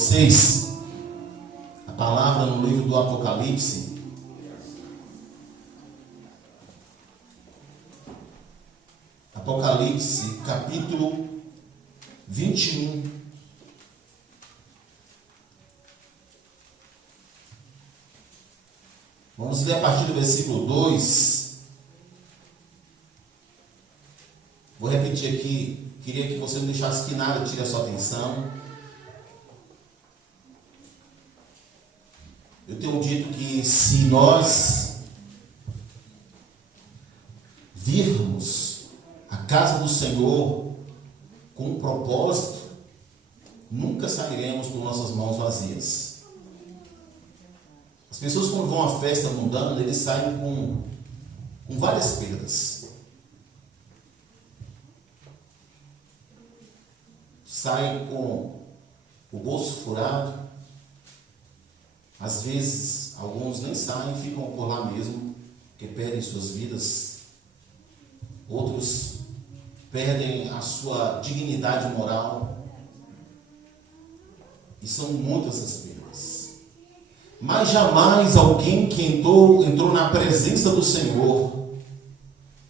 vocês a palavra no livro do Apocalipse, Apocalipse, capítulo 21. Vamos ler a partir do versículo 2. Vou repetir aqui. Queria que você não deixasse que nada tire a sua atenção. Eu tenho dito que se nós virmos a casa do Senhor com um propósito, nunca sairemos com nossas mãos vazias. As pessoas, quando vão à festa mundana, eles saem com várias perdas. Saem com o bolso furado. Às vezes, alguns nem saem, ficam por lá mesmo, porque perdem suas vidas. Outros perdem a sua dignidade moral. E são muitas as perdas. Mas jamais alguém que entrou na presença do Senhor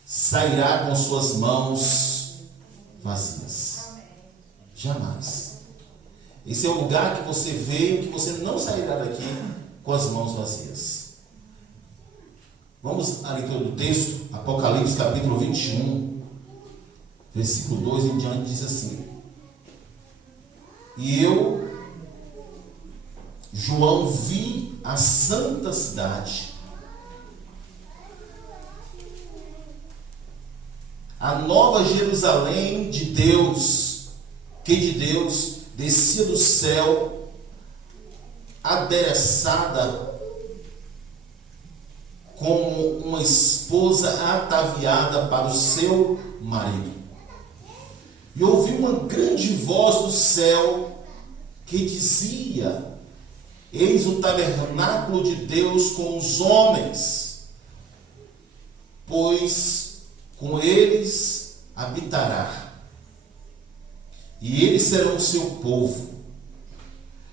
sairá com suas mãos vazias. Jamais. Esse é o lugar que você vê que você não sairá daqui com as mãos vazias. Vamos à leitura do texto, Apocalipse capítulo 21, versículo 2 em diante, diz assim: E eu, João, vi a santa cidade, a nova Jerusalém de Deus, que de Deus descia do céu, adereçada como uma esposa ataviada para o seu marido. E ouvi uma grande voz do céu que dizia: Eis o tabernáculo de Deus com os homens, pois com eles habitará. E eles serão o seu povo.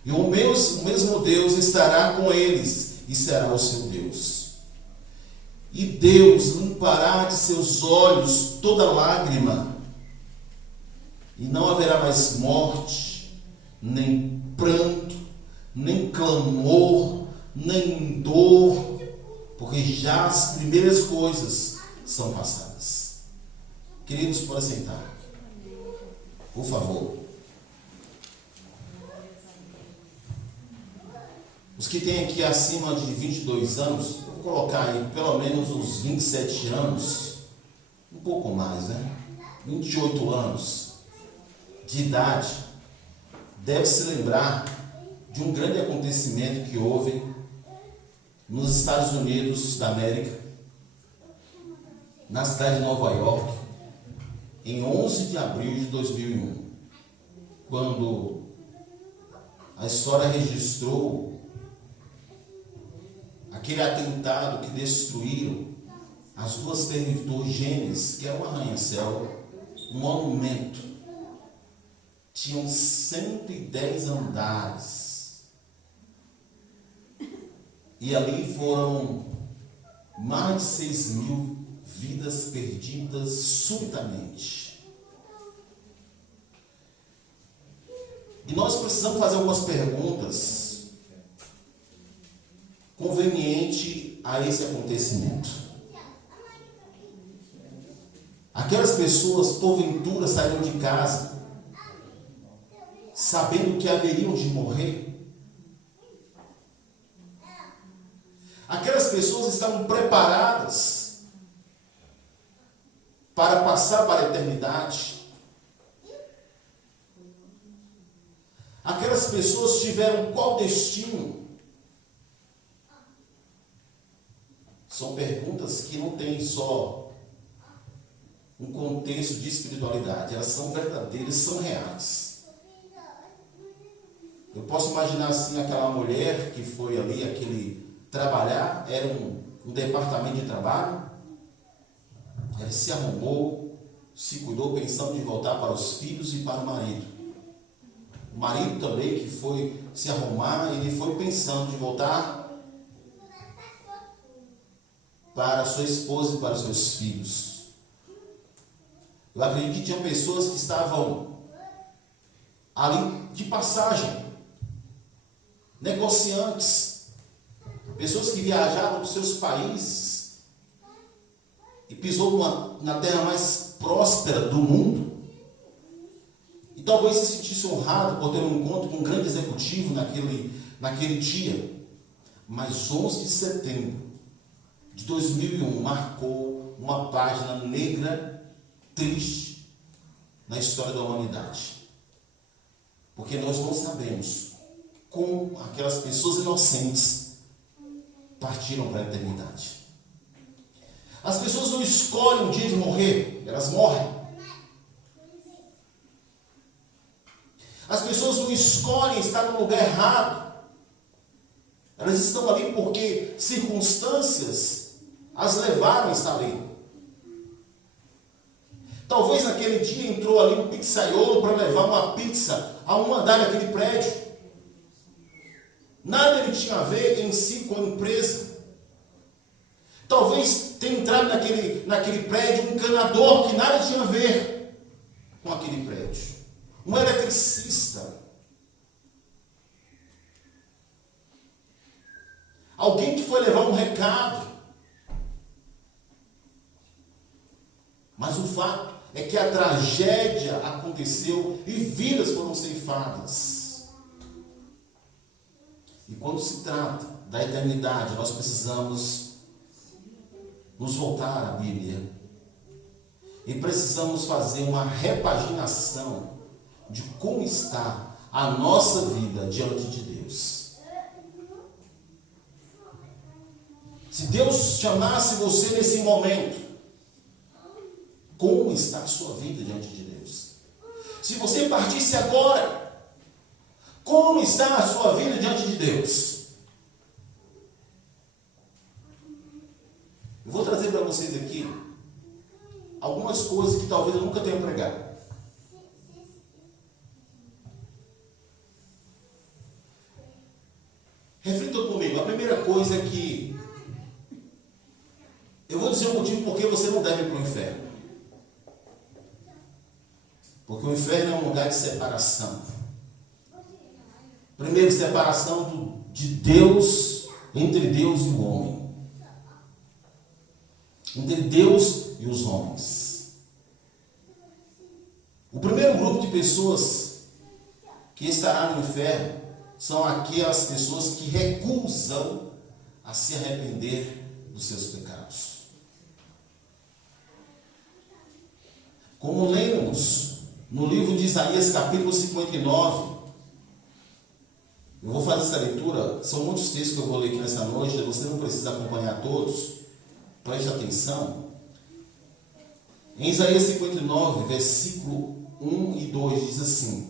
E o mesmo Deus estará com eles e será o seu Deus. E Deus limpará de seus olhos toda lágrima. E não haverá mais morte, nem pranto, nem clamor, nem dor, porque já as primeiras coisas são passadas. Queridos, pode sentar. Por favor. Os que têm aqui acima de 22 anos, vou colocar aí pelo menos uns 27 anos, um pouco mais, né? 28 anos de idade, deve se lembrar de um grande acontecimento que houve nos Estados Unidos da América, na cidade de Nova York, em 11 de abril de 2001, quando a história registrou aquele atentado que destruíram as duas torres gêmeas, que era um arranha-céu, um monumento. Tinham 110 andares. E ali foram mais de 6 mil vidas perdidas subitamente. E nós precisamos fazer algumas perguntas convenientes a esse acontecimento. Aquelas pessoas, porventura, saíram de casa sabendo que haveriam de morrer? Aquelas pessoas estavam preparadas para passar para a eternidade? Aquelas pessoas tiveram qual destino? São perguntas que não têm só um contexto de espiritualidade, elas são verdadeiras, são reais. Eu posso imaginar assim aquela mulher que foi ali, aquele trabalhar, era um departamento de trabalho, ela se arrumou, se cuidou, pensando em voltar para os filhos e para o marido. O marido também, que foi se arrumar, ele foi pensando de voltar para sua esposa e para seus filhos. Eu acredito que tinham pessoas que estavam ali de passagem, negociantes, pessoas que viajaram para os seus países e pisou na terra mais próspera do mundo. E talvez se sentisse honrado por ter um encontro com um grande executivo naquele dia. Mas 11 de setembro de 2001 marcou uma página negra, triste, na história da humanidade. Porque nós não sabemos como aquelas pessoas inocentes partiram para a eternidade. As pessoas não escolhem um dia de morrer, elas morrem. As pessoas não escolhem estar no lugar errado. Elas estão ali porque circunstâncias as levaram a estar ali. Talvez naquele dia entrou ali um pizzaiolo para levar uma pizza a um andar daquele prédio. Nada ele tinha a ver em si com a empresa. Talvez tenha entrado naquele prédio um encanador que nada tinha a ver com aquele prédio. Um eletricista. Alguém que foi levar um recado. Mas o fato é que a tragédia aconteceu e vidas foram ceifadas. E quando se trata da eternidade, nós precisamos nos voltar à Bíblia. E precisamos fazer uma repaginação de como está a nossa vida diante de Deus. Se Deus chamasse você nesse momento, como está a sua vida diante de Deus? Se você partisse agora, como está a sua vida diante de Deus? Eu vou trazer para vocês aqui algumas coisas que talvez eu nunca tenha pregado. Reflita comigo. A primeira coisa é que eu vou dizer o motivo por que você não deve ir para o inferno. Porque o inferno é um lugar de separação. Primeiro, separação de Deus, entre Deus e o homem. Entre Deus e os homens. O primeiro grupo de pessoas que estará no inferno são aquelas pessoas que recusam a se arrepender dos seus pecados. Como lemos no livro de Isaías, capítulo 59, eu vou fazer essa leitura, são muitos textos que eu vou ler aqui nessa noite, você não precisa acompanhar todos, preste atenção. Em Isaías 59, versículo 1 e 2, diz assim: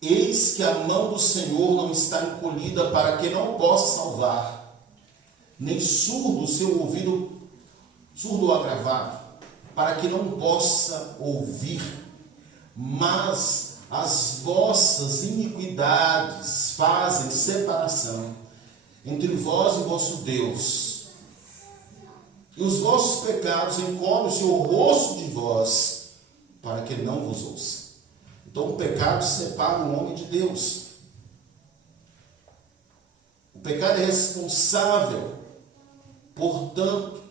Eis que a mão do Senhor não está encolhida para que não possa salvar, nem surdo o seu ouvido, surdo ou agravado, para que não possa ouvir, mas as vossas iniquidades fazem separação entre vós e vosso Deus, e os vossos pecados encobrem o seu rosto de vós, para que não vos ouça. Então o pecado separa o homem de Deus. O pecado é responsável, portanto,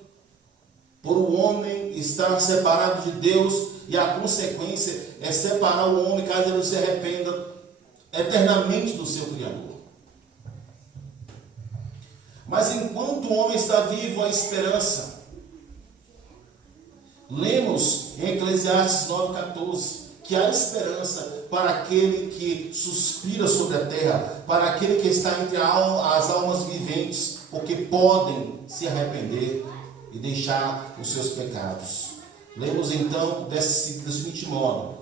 por o homem estar separado de Deus, e a consequência é separar o homem caso ele se arrependa eternamente do seu Criador. Mas enquanto o homem está vivo, há esperança. Lemos em Eclesiastes 9,14 que há esperança para aquele que suspira sobre a terra, para aquele que está entre as almas viventes, porque podem se arrepender e deixar os seus pecados. Lemos então do seguinte modo,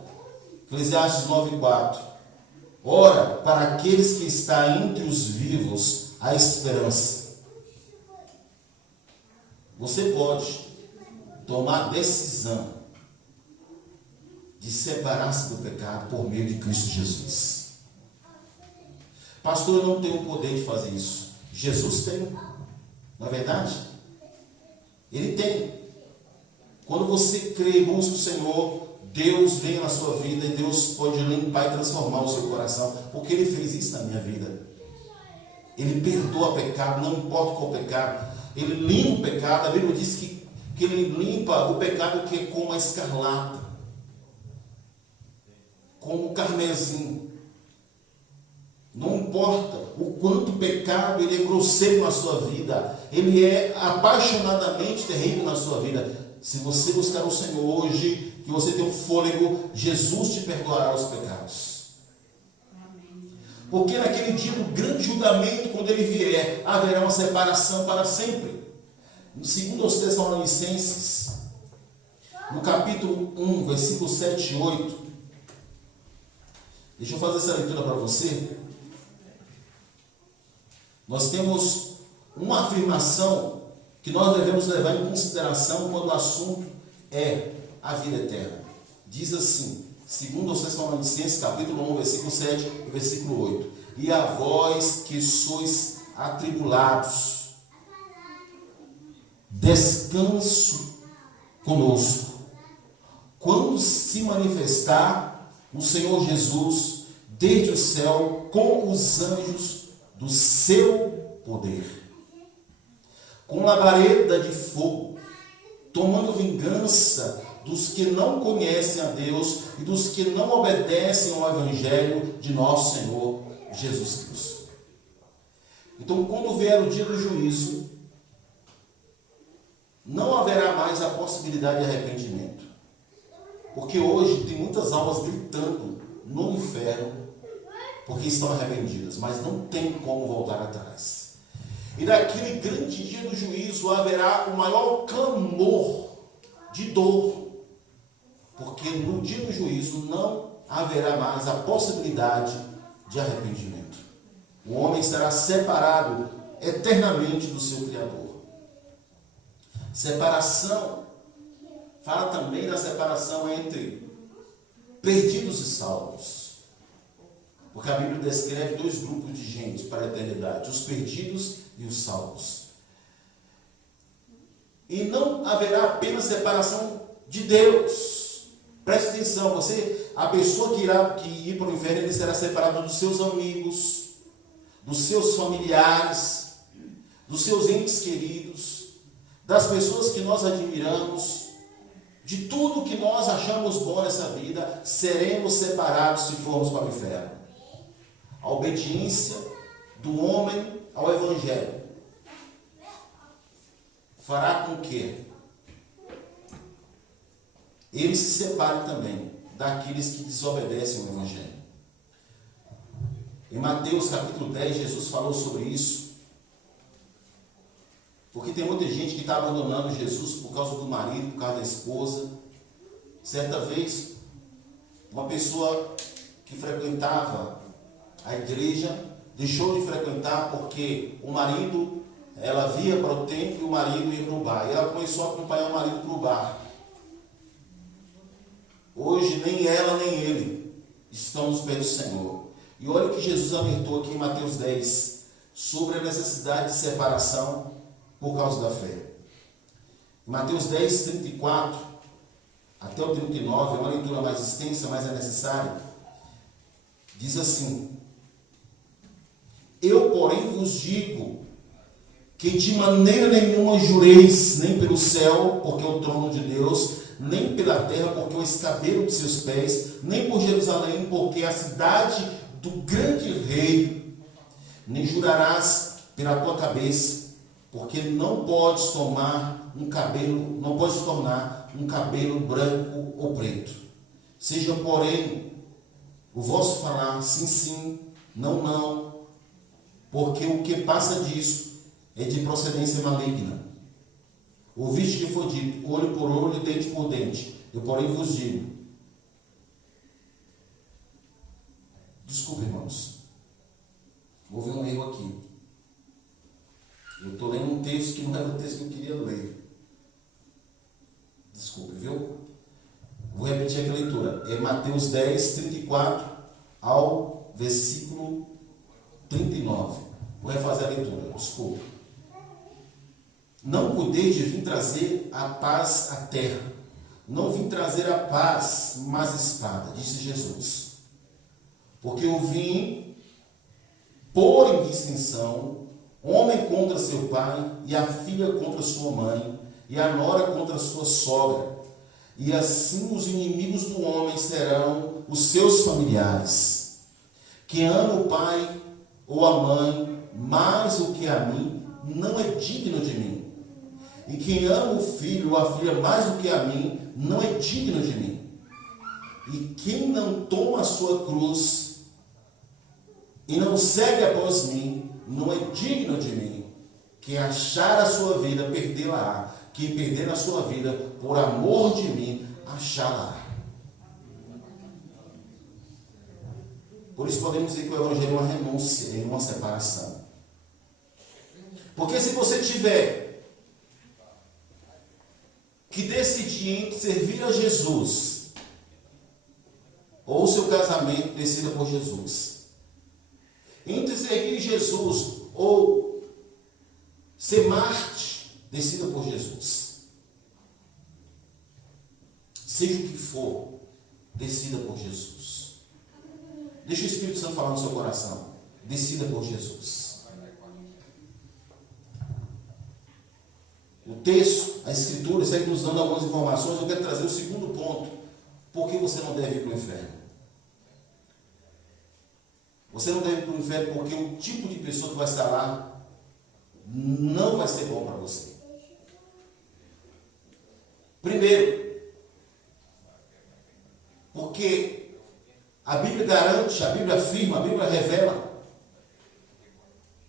Eclesiastes 9,4: Ora, para aqueles que estão entre os vivos, há esperança. Você pode tomar a decisão de separar-se do pecado por meio de Cristo Jesus. Pastor, eu não tenho o poder de fazer isso. Jesus tem, não é verdade? Ele tem. Quando você crê e busca o Senhor, Deus vem na sua vida e Deus pode limpar e transformar o seu coração, porque Ele fez isso na minha vida. Ele perdoa pecado, não importa qual pecado. Ele limpa o pecado. A Bíblia diz que Ele limpa o pecado que é como a escarlata, como o carmesim. Não importa o quanto pecado ele é grosseiro na sua vida, ele é apaixonadamente terrível na sua vida. Se você buscar o Senhor hoje, que você tem um fôlego, Jesus te perdoará os pecados. Porque naquele dia do grande julgamento, quando ele vier, haverá uma separação para sempre. Segundo aos Tessalonicenses, no capítulo 1, versículo 7 e 8, deixa eu fazer essa leitura para você. Nós temos uma afirmação que nós devemos levar em consideração quando o assunto é a vida eterna. Diz assim, segundo aos Tessalonicenses, capítulo 1, versículo 7 e versículo 8. E a vós que sois atribulados, descanso conosco, quando se manifestar o Senhor Jesus desde o céu com os anjos do seu poder, com labareda de fogo, tomando vingança dos que não conhecem a Deus e dos que não obedecem ao Evangelho de nosso Senhor Jesus Cristo. Então, quando vier o dia do juízo, não haverá mais a possibilidade de arrependimento. Porque hoje tem muitas almas gritando no inferno porque estão arrependidas, mas não tem como voltar atrás. E naquele grande dia do juízo haverá o maior clamor de dor, porque no dia do juízo não haverá mais a possibilidade de arrependimento. O homem será separado eternamente do seu Criador. Separação, fala também da separação entre perdidos e salvos. Porque a Bíblia descreve dois grupos de gente para a eternidade, os perdidos e os salvos. E não haverá apenas separação de Deus. Preste atenção, a pessoa que irá ir para o inferno, ele será separado dos seus amigos, dos seus familiares, dos seus entes queridos, das pessoas que nós admiramos, de tudo que nós achamos bom nessa vida, seremos separados se formos para o inferno. A obediência do homem ao Evangelho fará com que ele se separe também daqueles que desobedecem ao Evangelho. Em Mateus capítulo 10, Jesus falou sobre isso, porque tem muita gente que está abandonando Jesus por causa do marido, por causa da esposa. Certa vez, uma pessoa que frequentava a igreja deixou de frequentar porque o marido, ela via para o templo e o marido ia para o bar. E ela começou a acompanhar o marido para o bar. Hoje, nem ela nem ele estão nos pés do Senhor. E olha o que Jesus alertou aqui em Mateus 10, sobre a necessidade de separação por causa da fé. Em Mateus 10, 34 até o 39, é uma leitura mais extensa, mas é necessária. Diz assim: eu, porém, vos digo que de maneira nenhuma jureis, nem pelo céu, porque é o trono de Deus, nem pela terra, porque é o escabelo de seus pés, nem por Jerusalém, porque é a cidade do grande rei, nem jurarás pela tua cabeça, porque não podes tornar um cabelo branco ou preto. Seja, porém, o vosso falar sim, sim, não, não, porque o que passa disso é de procedência maligna. Ouviste que foi dito, olho por olho e dente por dente. Eu, porém, vos digo. Desculpe, irmãos. Houve um erro aqui. Eu estou lendo um texto que não era o texto que eu queria ler. Desculpe, viu? Vou repetir repetir aqui a leitura. É Mateus 10, 34 ao versículo 39. Vou refazer a leitura, desculpa. Não cuideis de vir trazer a paz à terra. Não vim trazer a paz, mas espada, disse Jesus. Porque eu vim pôr em distinção homem contra seu pai, e a filha contra sua mãe, e a nora contra sua sogra. E assim os inimigos do homem serão os seus familiares. Quem ama o pai ou a mãe mais do que a mim, não é digno de mim. E quem ama o filho ou a filha mais do que a mim, não é digno de mim. E quem não toma a sua cruz e não segue após mim, não é digno de mim. Quem achar a sua vida, perdê-la-á. Quem perder a sua vida, por amor de mim, achá-la. Por isso podemos dizer que o Evangelho é uma renúncia, é uma separação. Porque se você tiver que decidir entre servir a Jesus ou o seu casamento, decida por Jesus. Entre servir Jesus ou ser Marte, decida por Jesus. Seja o que for, decida por Jesus. Deixa o Espírito Santo falar no seu coração. Decida por Jesus. O texto, a Escritura, segue nos dando algumas informações. Eu quero trazer o segundo ponto. Por que você não deve ir para o inferno? Você não deve ir para o inferno porque o tipo de pessoa que vai estar lá não vai ser bom para você. Primeiro, porque a Bíblia garante, a Bíblia afirma, a Bíblia revela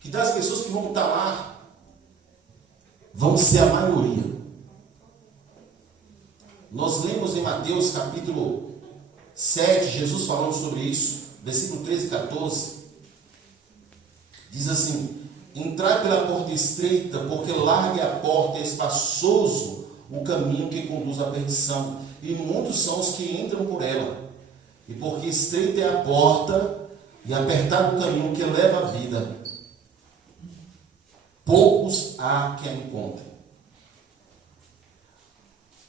que das pessoas que vão estar lá, vão ser a maioria. Nós lemos em Mateus capítulo 7, Jesus falando sobre isso, versículo 13 e 14, diz assim: entrai pela porta estreita, porque larga é a porta, é espaçoso o caminho que conduz à perdição, e muitos são os que entram por ela. E porque estreita é a porta, e apertado o caminho que leva à vida, poucos há que a encontrem.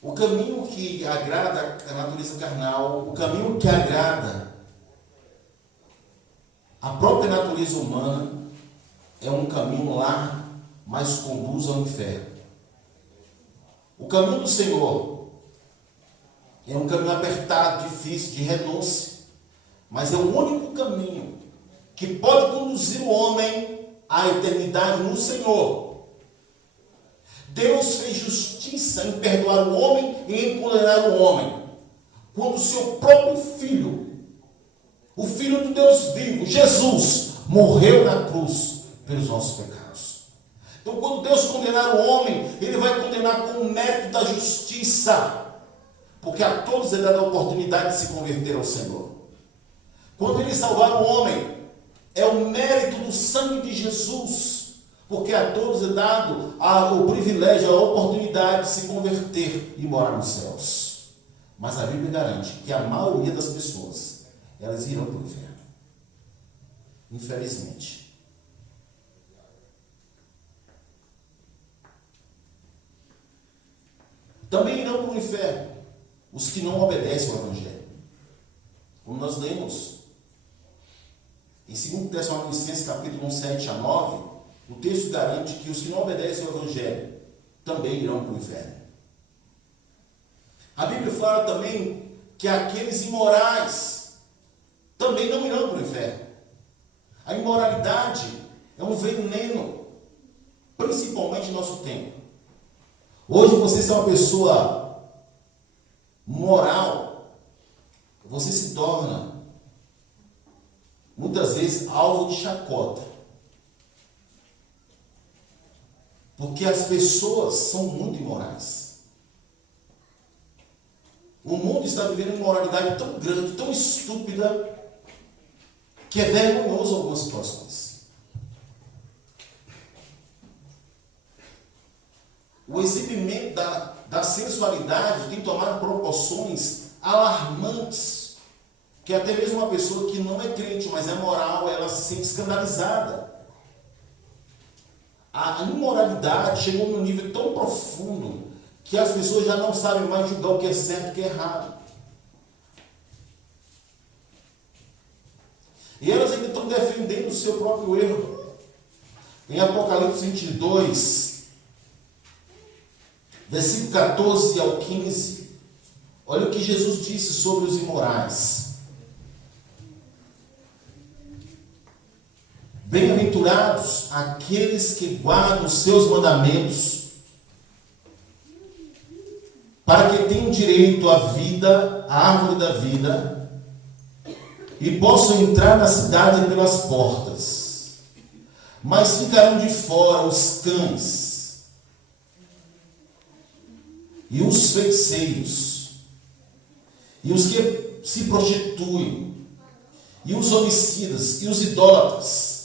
O caminho que agrada a natureza carnal, o caminho que agrada a própria natureza humana, é um caminho largo, mas conduz ao inferno. O caminho do Senhor é um caminho apertado, difícil, de renúncia, mas é o único caminho que pode conduzir o homem à eternidade no Senhor. Deus fez justiça em perdoar o homem e em condenar o homem, quando o seu próprio Filho, o Filho do Deus vivo, Jesus, morreu na cruz pelos nossos pecados. Então, quando Deus condenar o homem, Ele vai condenar com o mérito da justiça, porque a todos Ele dá a oportunidade de se converter ao Senhor. Quando Ele salvar o homem, é o mérito do sangue de Jesus, porque a todos é dado o privilégio, a oportunidade de se converter e morar nos céus. Mas a Bíblia garante que a maioria das pessoas, elas irão para o inferno. Infelizmente. Também irão para o inferno os que não obedecem ao Evangelho. Como nós lemos em 2 Tessalonicenses capítulo 1, 7 a 9, o texto garante que os que não obedecem ao Evangelho também irão para o inferno. A Bíblia fala também que aqueles imorais também não irão para o inferno. A imoralidade é um veneno, principalmente em nosso tempo. Hoje você ser uma pessoa moral, você se torna muitas vezes alvo de chacota. Porque as pessoas são muito imorais. O mundo está vivendo uma imoralidade tão grande, tão estúpida, que é vergonhoso em algumas situações. O exibimento da sensualidade tem tomado proporções alarmantes, que até mesmo uma pessoa que não é crente, mas é moral, ela se sente escandalizada. A imoralidade chegou num nível tão profundo que as pessoas já não sabem mais julgar o que é certo e o que é errado. E elas ainda estão defendendo o seu próprio erro. Em Apocalipse 22, versículo 14 ao 15, olha o que Jesus disse sobre os imorais. Bem-aventurados aqueles que guardam os seus mandamentos, para que tenham direito à vida, à árvore da vida, e possam entrar na cidade pelas portas. Mas ficarão de fora os cães, e os feiticeiros, e os que se prostituem, e os homicidas, e os idólatras,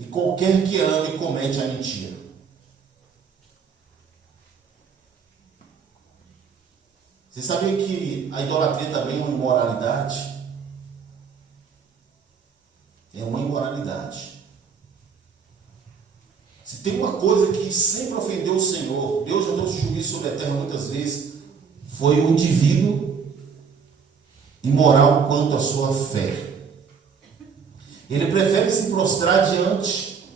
e qualquer que ame e comete a mentira. Vocês sabiam que a idolatria também é uma imoralidade? É uma imoralidade. Se tem uma coisa que sempre ofendeu o Senhor, Deus já trouxe juízo sobre a terra muitas vezes, foi o indivíduo imoral quanto à sua fé. Ele prefere se prostrar diante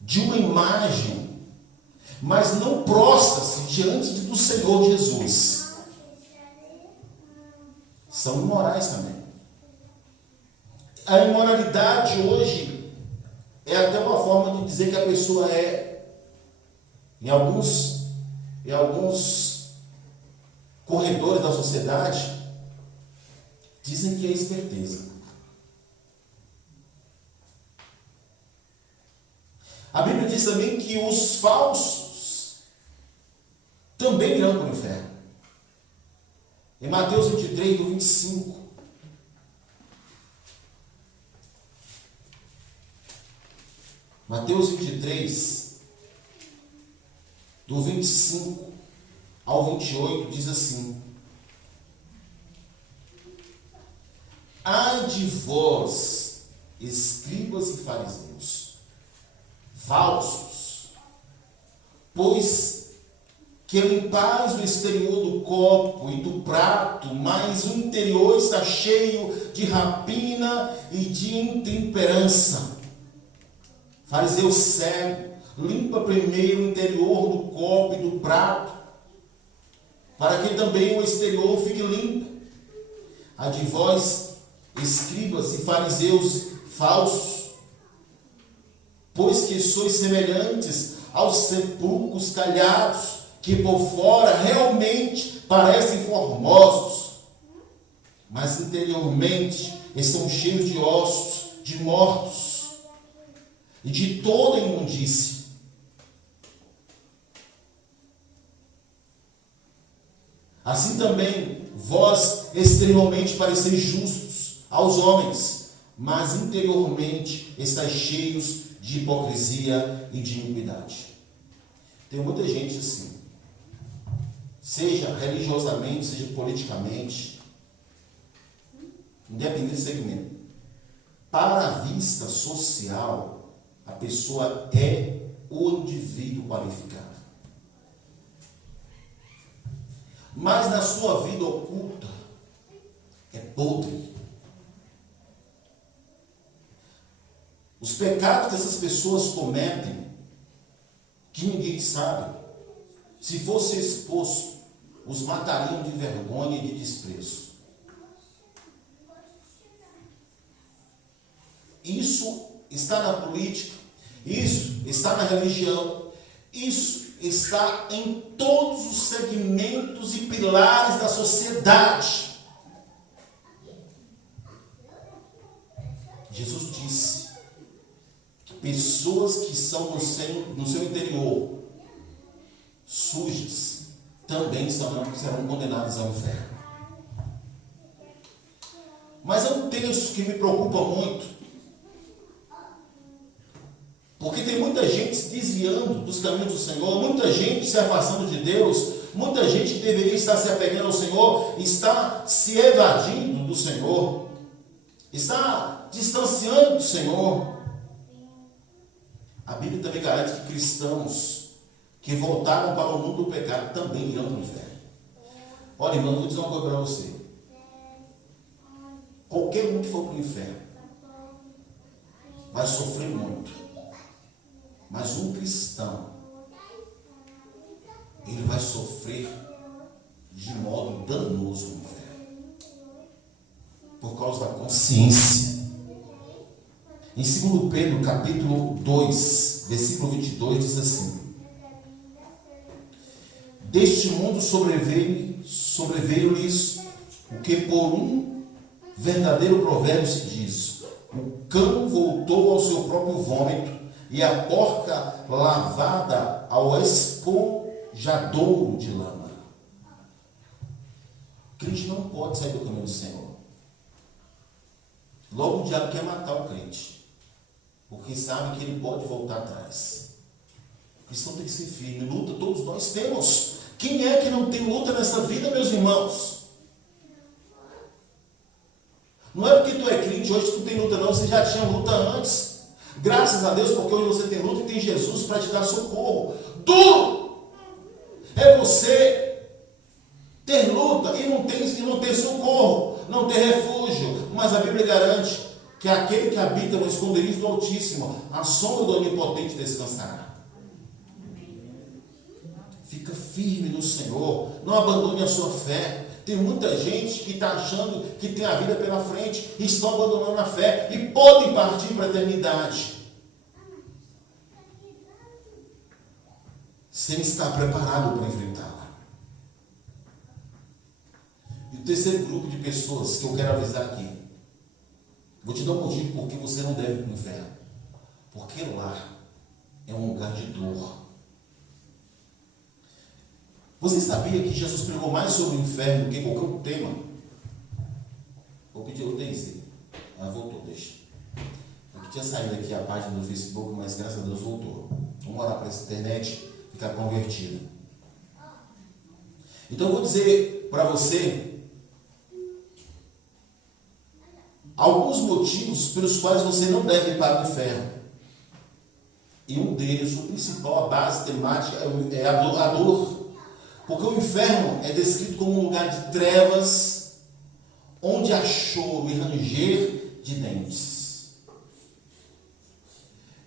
de uma imagem, mas não prostra-se diante do Senhor Jesus. São imorais também. A imoralidade hoje é até uma forma de dizer que a pessoa é, em alguns corredores da sociedade, dizem que é esperteza. A Bíblia diz também que os falsos também irão para o inferno. Em Mateus 23, do 25. Mateus 23, do 25 ao 28, diz assim: Ai de vós, escribas e fariseus, falsos, pois que limpais o exterior do copo e do prato, mas o interior está cheio de rapina e de intemperança. Fariseu cego, limpa primeiro o interior do copo e do prato, para que também o exterior fique limpo. Ai de vós, escribas e fariseus falsos, pois que sois semelhantes aos sepulcros calhados, que por fora realmente parecem formosos, mas interiormente estão cheios de ossos, de mortos, e de toda imundície. Assim também, vós exteriormente pareceis justos aos homens, mas interiormente estáis cheios de hipocrisia e de iniquidade. Tem muita gente assim, seja religiosamente, seja politicamente, independente do segmento. Para a vista social, a pessoa é o indivíduo qualificado. Mas na sua vida oculta, é podre. Os pecados que essas pessoas cometem, que ninguém sabe, se fosse exposto, os matariam de vergonha e de desprezo. Isso está na política, isso está na religião, isso está em todos os segmentos e pilares da sociedade. Jesus disse que pessoas que são no seu interior sujas também serão condenadas ao inferno. Mas é um texto que me preocupa muito, porque tem muita gente se desviando dos caminhos do Senhor, muita gente se afastando de Deus, Muita gente que deveria estar se apegando ao Senhor está se evadindo do Senhor, está distanciando do Senhor. A Bíblia também garante que cristãos que voltaram para o mundo do pecado também irão para o inferno. Olha, irmão, eu vou dizer uma coisa para você. Qualquer um que for para o inferno vai sofrer muito. Mas um cristão, ele vai sofrer de modo danoso no inferno, por causa da consciência. Em 2 Pedro, capítulo 2, versículo 22, diz assim: deste mundo sobreveio-lhes o que por um verdadeiro provérbio se diz: o cão voltou ao seu próprio vômito, e a porca lavada ao esponjadouro de lama. O crente não pode sair do caminho do Senhor. Logo o diabo quer matar o crente, porque sabe que ele pode voltar atrás. O cristão tem que ser firme. Luta todos nós temos. Quem é que não tem luta nessa vida, meus irmãos? Não é porque tu é crente, hoje tu tem luta não, você já tinha luta antes. Graças a Deus, porque hoje você tem luta e tem Jesus para te dar socorro. Duro é você ter luta e não ter socorro, não ter refúgio. Mas a Bíblia garante que aquele que habita no esconderijo do Altíssimo, a sombra do Onipotente descansará. Fica firme no Senhor, não abandone a sua fé. Tem muita gente que está achando que tem a vida pela frente e estão abandonando a fé e podem partir para a eternidade sem estar preparado para enfrentá-la. E o terceiro grupo de pessoas que eu quero avisar aqui, vou te dar um motivo porque você não deve ir para o inferno. Porque lá é um lugar de dor. Você sabia que Jesus pregou mais sobre o inferno do que qualquer outro tema? Vou pedir o Daisy. Voltou, deixa. Porque tinha saído aqui a página do Facebook, mas graças a Deus voltou. Vamos orar para essa internet ficar convertida. Então eu vou dizer para você alguns motivos pelos quais você não deve ir para o inferno. E um deles, o principal, a base temática, é a dor. Porque o inferno é descrito como um lugar de trevas, onde há choro e ranger de dentes.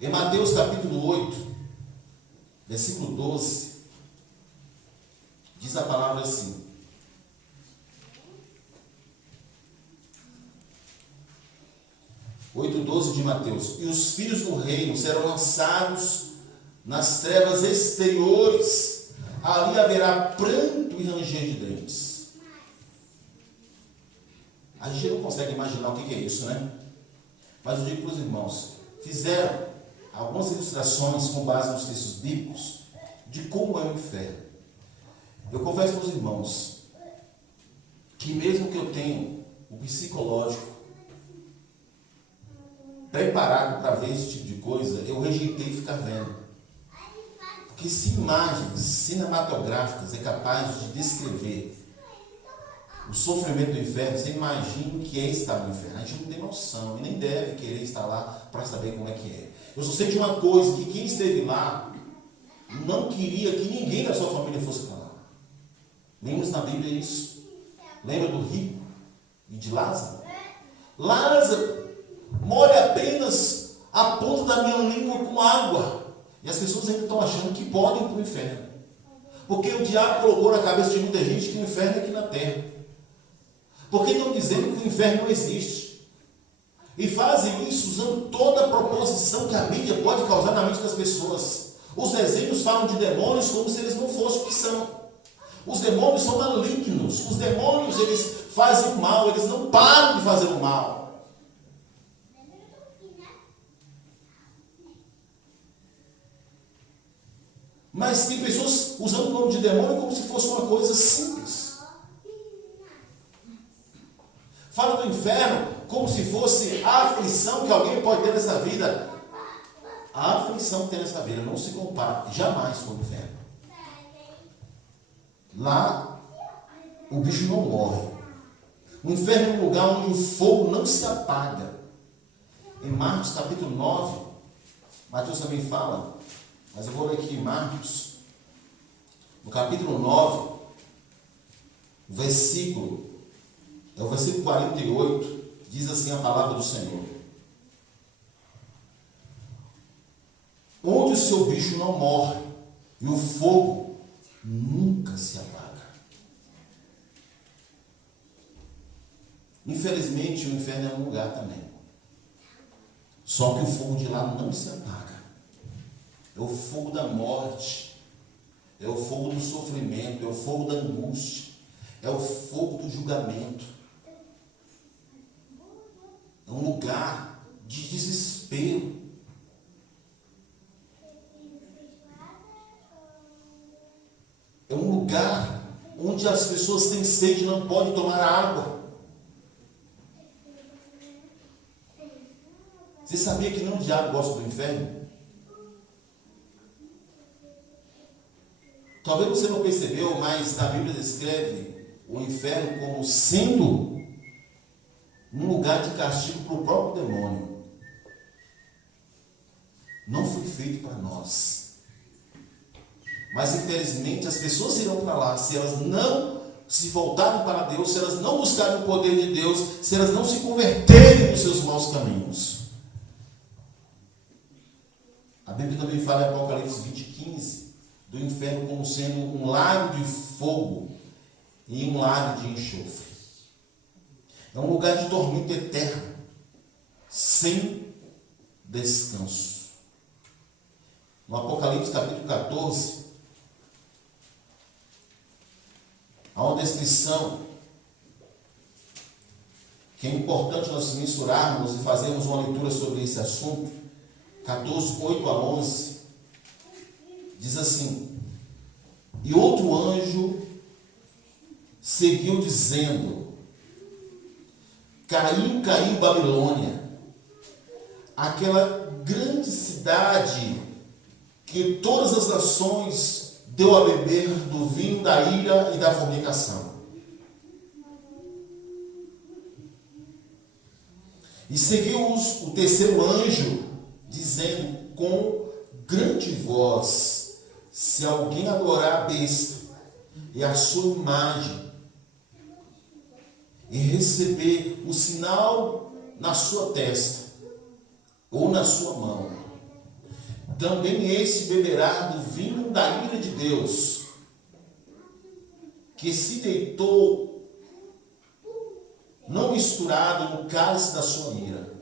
Em Mateus capítulo 8, versículo 12, diz a palavra assim: 8:12 de Mateus: e os filhos do reino serão lançados nas trevas exteriores, ali haverá pranto e ranger de dentes. A gente não consegue imaginar o que é isso, né? Mas eu digo para os irmãos, fizeram algumas ilustrações com base nos textos bíblicos de como é o inferno. Eu confesso para os irmãos que mesmo que eu tenha o psicológico preparado para ver esse tipo de coisa, eu rejeitei ficar vendo. Porque se imagens cinematográficas é capaz de descrever o sofrimento do inferno, você imagina o que é estar no inferno. A gente não tem noção e nem deve querer estar lá para saber como é que é. Eu só sei de uma coisa, que quem esteve lá não queria que ninguém da sua família fosse para lá. Lemos na Bíblia isso. Lembra do rico e de Lázaro? Lázaro, molhe apenas a ponta da minha língua com água. E as pessoas ainda estão achando que podem ir para o inferno. Porque o diabo colocou na cabeça de muita gente que o inferno é aqui na terra. Porque estão dizendo que o inferno não existe. E fazem isso usando toda a proposição que a mídia pode causar na mente das pessoas. Os desenhos falam de demônios como se eles não fossem o que são. Os demônios são malignos. Os demônios, eles fazem o mal. Eles não param de fazer o mal. Mas tem pessoas usando o nome de demônio como se fosse uma coisa simples. Fala do inferno como se fosse a aflição que alguém pode ter nessa vida. A aflição que tem nessa vida não se compara jamais com o inferno. Lá o bicho não morre. O inferno é um lugar onde o fogo não se apaga. Em Marcos capítulo 9, Mateus também fala, mas eu vou ler aqui em Marcos, no capítulo 9, o versículo 48, diz assim a palavra do Senhor: onde o seu bicho não morre e o fogo nunca se apaga. Infelizmente, o inferno é um lugar também. Só que o fogo de lá não se apaga. É o fogo da morte, é o fogo do sofrimento, é o fogo da angústia, é o fogo do julgamento. É um lugar de desespero. É um lugar onde as pessoas têm sede e não podem tomar água. Você sabia que nem o diabo gosta do inferno? Talvez você não percebeu, mas a Bíblia descreve o inferno como sendo um lugar de castigo para o próprio demônio. Não foi feito para nós. Mas infelizmente as pessoas irão para lá se elas não se voltarem para Deus, se elas não buscarem o poder de Deus, se elas não se converterem dos seus maus caminhos. A Bíblia também fala em Apocalipse 20:15 do inferno como sendo um lago de fogo e um lago de enxofre. É um lugar de tormento eterno, sem descanso. No Apocalipse capítulo 14, há uma descrição que é importante nós mensurarmos e fazermos uma leitura sobre esse assunto. 14, 8 a 11, diz assim: e outro anjo seguiu dizendo: caiu, caiu Babilônia, aquela grande cidade que todas as nações deu a beber do vinho da ira e da fornicação. E seguiu-os o terceiro anjo, dizendo com grande voz: se alguém adorar a besta e a sua imagem, e receber o sinal na sua testa ou na sua mão, também esse beberá do vinho da ira de Deus, que se deitou, não misturado no cálice da sua ira,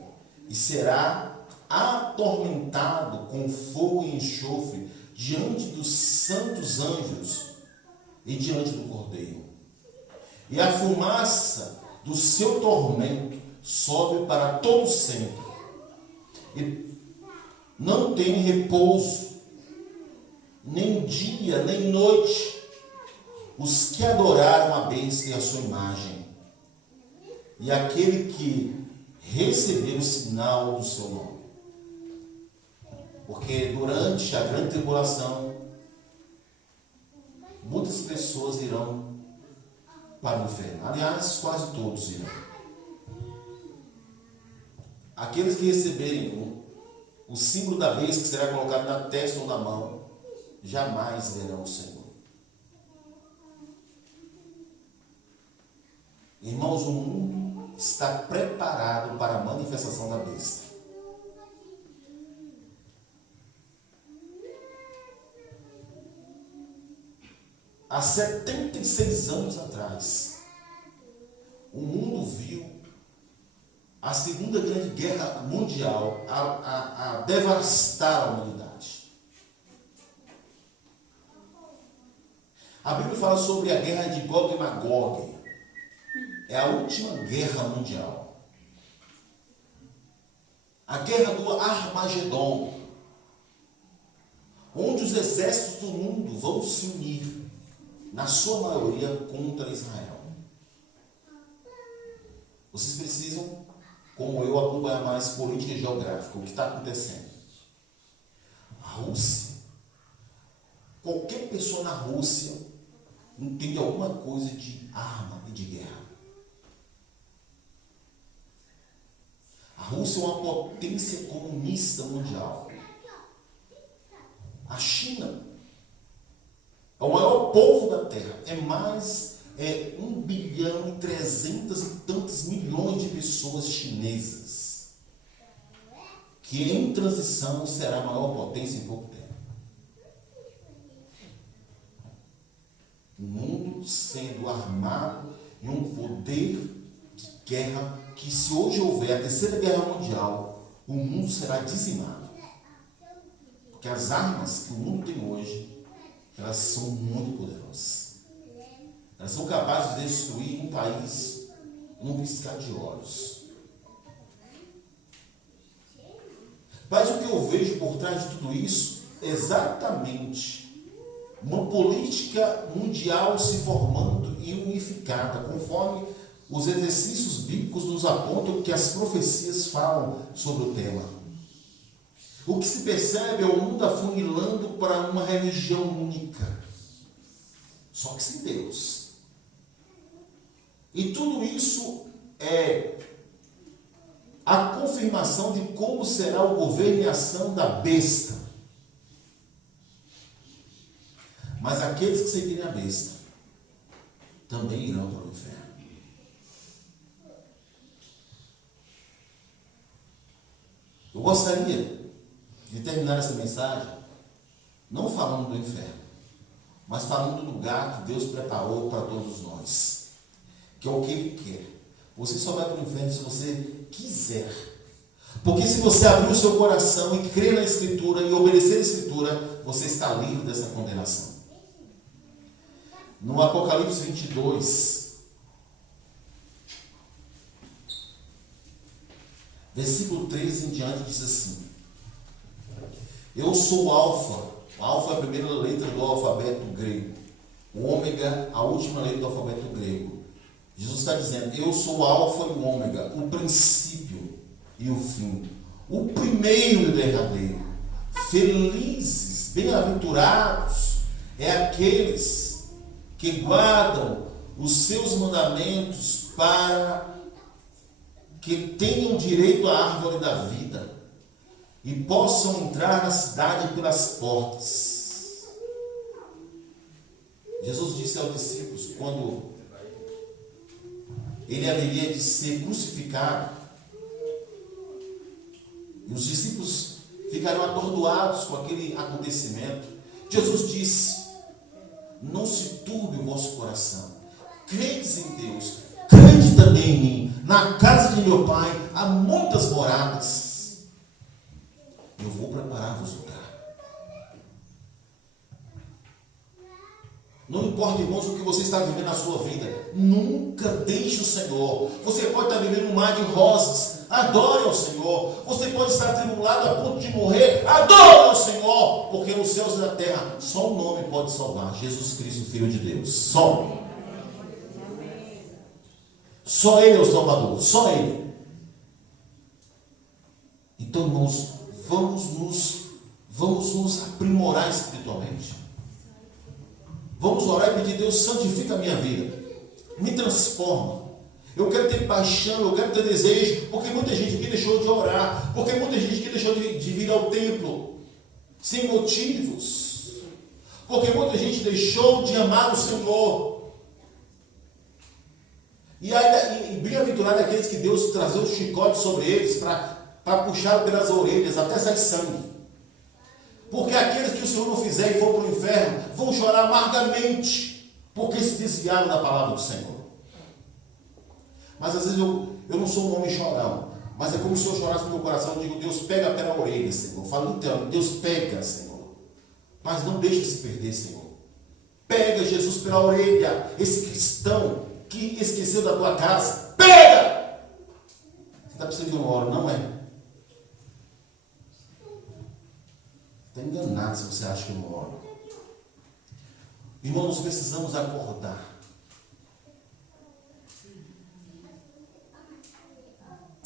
e será atormentado com fogo e enxofre diante dos santos anjos e diante do Cordeiro. E a fumaça do seu tormento sobe para todo sempre. E não tem repouso, nem dia, nem noite, os que adoraram a besta e a sua imagem, e aquele que recebeu o sinal do seu nome. Porque durante a grande tribulação, muitas pessoas irão para o inferno. Aliás, quase todos irão. Aqueles que receberem o símbolo da besta que será colocado na testa ou na mão, jamais verão o Senhor. Irmãos, o mundo está preparado para a manifestação da besta. Há 76 anos atrás, o mundo viu a Segunda Grande Guerra Mundial a devastar a humanidade. A Bíblia fala sobre a guerra de Gog e Magog. É a última guerra mundial. A guerra do Armagedon, onde os exércitos do mundo vão se unir, na sua maioria, contra Israel. Vocês precisam, como eu, acompanhar mais política e geográfica, o que está acontecendo. A Rússia, qualquer pessoa na Rússia entende alguma coisa de arma e de guerra. A Rússia é uma potência comunista mundial. A China é o maior povo da Terra. É 1 bilhão e 300 e tantos milhões de pessoas chinesas, que em transição será a maior potência em pouco tempo. O mundo sendo armado em um poder de guerra que, se hoje houver a terceira guerra mundial, o mundo será dizimado. Porque as armas que o mundo tem hoje, elas são muito poderosas. Elas são capazes de destruir um país num piscar de olhos. Mas o que eu vejo por trás de tudo isso é exatamente uma política mundial se formando e unificada, conforme os exercícios bíblicos nos apontam que as profecias falam sobre o tema. O que se percebe é o mundo afunilando para uma religião única, só que sem Deus. E tudo isso é a confirmação de como será o governo e a ação da besta. Mas aqueles que seguirem a besta também irão para o inferno. Eu gostaria de terminar essa mensagem não falando do inferno, mas falando do lugar que Deus preparou para todos nós, que é o que Ele quer. Você só vai para o inferno se você quiser. Porque se você abrir o seu coração e crer na Escritura e obedecer a Escritura, você está livre dessa condenação. No Apocalipse 22, versículo 13 em diante, diz assim: eu sou o Alfa. O Alfa é a primeira letra do alfabeto grego. O Ômega, a última letra do alfabeto grego. Jesus está dizendo: eu sou o Alfa e o Ômega, o princípio e o fim, o primeiro e o derradeiro. Felizes, bem-aventurados é aqueles que guardam os seus mandamentos para que tenham direito à árvore da vida e possam entrar na cidade pelas portas. Jesus disse aos discípulos, quando ele haveria de ser crucificado, e os discípulos ficaram atordoados com aquele acontecimento, Jesus disse: não se turbe o vosso coração, credes em Deus, crede também em mim. Na casa de meu Pai há muitas moradas, eu vou preparar-vos lugar. Não importa, irmãos, o que você está vivendo na sua vida, nunca deixe o Senhor. Você pode estar vivendo um mar de rosas, adore ao Senhor. Você pode estar atribulado a ponto de morrer, adore ao Senhor, porque nos céus e na terra só um nome pode salvar: Jesus Cristo, Filho de Deus. Só Ele é o Salvador, só Ele. Então, irmãos, vamos nos aprimorar espiritualmente. Vamos orar e pedir: Deus, santifica a minha vida, me transforma. Eu quero ter paixão, eu quero ter desejo, porque muita gente aqui deixou de orar, porque muita gente aqui deixou de vir ao templo sem motivos, porque muita gente deixou de amar o Senhor. E bem-aventurado aqueles que Deus trazeu o chicote sobre eles para puxar pelas orelhas até sair sangue. Porque aqueles que o Senhor não fizer e for para o inferno vão chorar amargamente, porque se desviaram da palavra do Senhor. Mas às vezes eu não sou um homem chorão, mas é como se eu chorasse no meu coração. Eu digo: Deus, pega pela orelha, Senhor. Falo então, Deus, pega, Senhor. Mas não deixa se perder, Senhor. Pega Jesus pela orelha, esse cristão que esqueceu da tua casa. Pega! Você está precisando de uma hora, não é? Está enganado se você acha que eu não oro. Irmãos, nós precisamos acordar.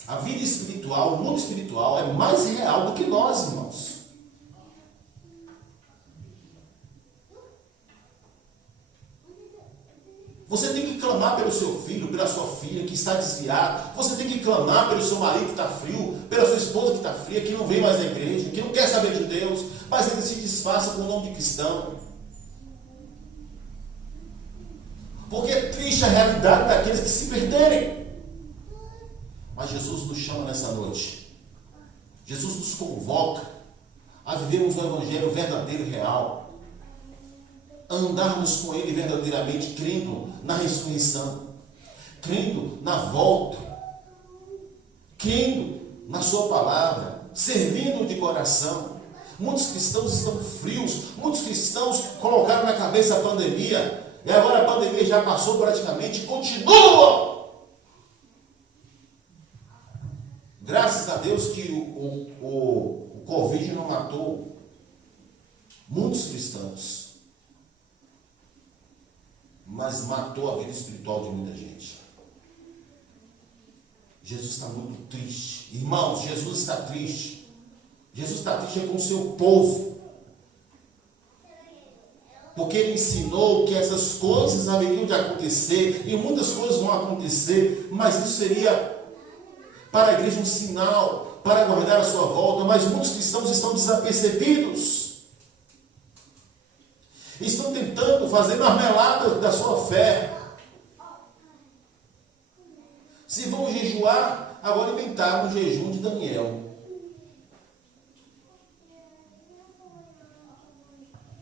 A vida espiritual, o mundo espiritual é mais real do que nós, irmãos. Você tem que clamar pelo seu filho, pela sua filha que está desviada. Você tem que clamar pelo seu marido que está frio, pela sua esposa que está fria, que não vem mais na igreja, que não quer saber de Deus, mas ele se disfarça com o nome de cristão. Porque é triste a realidade daqueles que se perderem. Mas Jesus nos chama nessa noite. Jesus nos convoca a vivermos o evangelho verdadeiro e real. A andarmos com ele verdadeiramente, crendo na ressurreição, crendo na volta, crendo na sua palavra, servindo de coração. Muitos cristãos estão frios, muitos cristãos colocaram na cabeça a pandemia, e agora a pandemia já passou praticamente, continua. Graças a Deus que o Covid não matou muitos cristãos, mas matou a vida espiritual de muita gente. Jesus está muito triste. Irmãos, Jesus está triste. Jesus está triste com o seu povo. Porque ele ensinou que essas coisas haveriam de acontecer, e muitas coisas vão acontecer, mas isso seria para a igreja um sinal, para aguardar a sua volta. Mas muitos cristãos estão desapercebidos. Estão tentando fazer marmelada da sua fé. Se vão jejuar, agora inventaram o jejum de Daniel.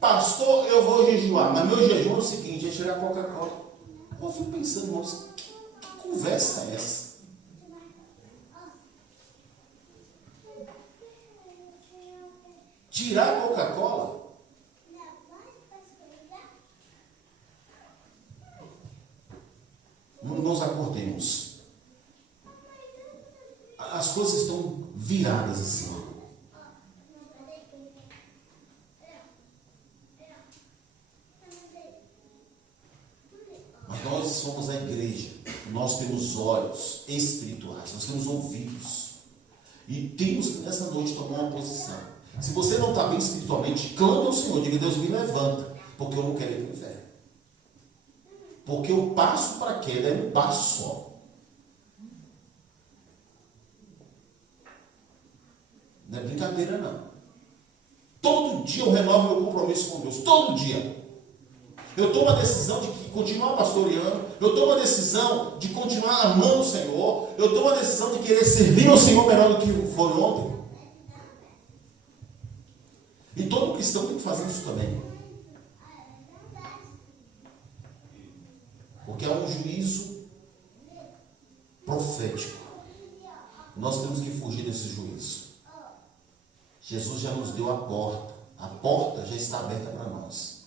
Pastor, eu vou jejuar, mas meu jejum é o seguinte, é tirar Coca-Cola. Eu fico pensando, irmãos, que conversa é essa? Tirar Coca-Cola? Nos acordemos. As coisas estão viradas assim. Mas nós somos a igreja. Nós temos olhos espirituais, nós temos ouvidos. E temos que nessa noite tomar uma posição. Se você não está bem espiritualmente, clame ao Senhor, diga: Deus, me levanta, porque eu não quero ir para o inferno. Porque o passo para a queda é um passo só. Não é brincadeira, não. Todo dia eu renovo meu compromisso com Deus. Todo dia. Eu tomo a decisão de continuar pastoreando. Eu tomo a decisão de continuar amando o Senhor. Eu tomo a decisão de querer servir ao Senhor melhor do que foi ontem. E todo cristão tem que fazer isso também. Porque há um juízo profético. Nós temos que fugir desse juízo. Jesus já nos deu a porta. A porta já está aberta para nós.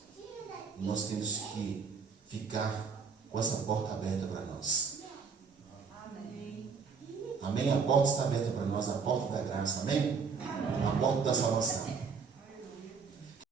E nós temos que ficar com essa porta aberta para nós. Amém. Amém? A porta está aberta para nós, a porta da graça. Amém? A porta da salvação.